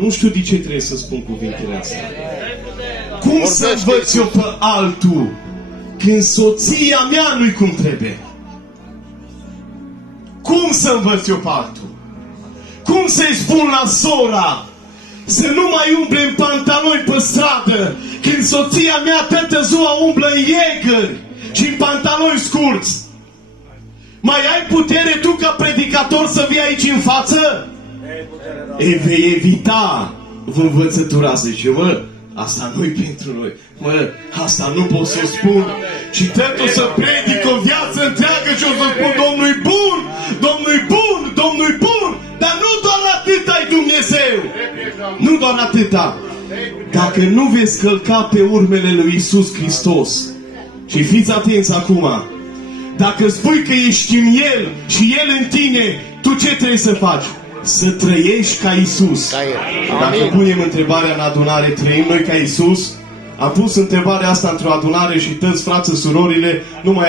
Nu știu de ce trebuie să spun cuvintele astea. Cum să învăț eu pe altul când soția mea nu-i cum trebuie? Cum să învăț eu pe altul? Cum să-i spun la sora să nu mai umble în pantaloni pe stradă când soția mea toată ziua umblă în iegări și în pantaloni scurți? Mai ai putere tu ca predicator să vii aici în față? Vei evita învățătura, zice, mă, asta nu-i pentru noi. Mă, asta nu pot să o spun. Și totul să predic o viață întreagă și o să spun, Domnul-i bun, Domnul-i bun, Domnul-i bun. Dar nu doar atât ai Dumnezeu. Nu doar atâta. Dacă nu veți călca pe urmele lui Iisus Hristos, și fiți atenți acum, dacă spui că ești în El și El în tine, tu ce trebuie să faci? Să trăiești ca Iisus. Dacă punem întrebarea în adunare, trăim noi ca Iisus? Am pus întrebarea asta într-o adunare și toți frații, surorile, nu mai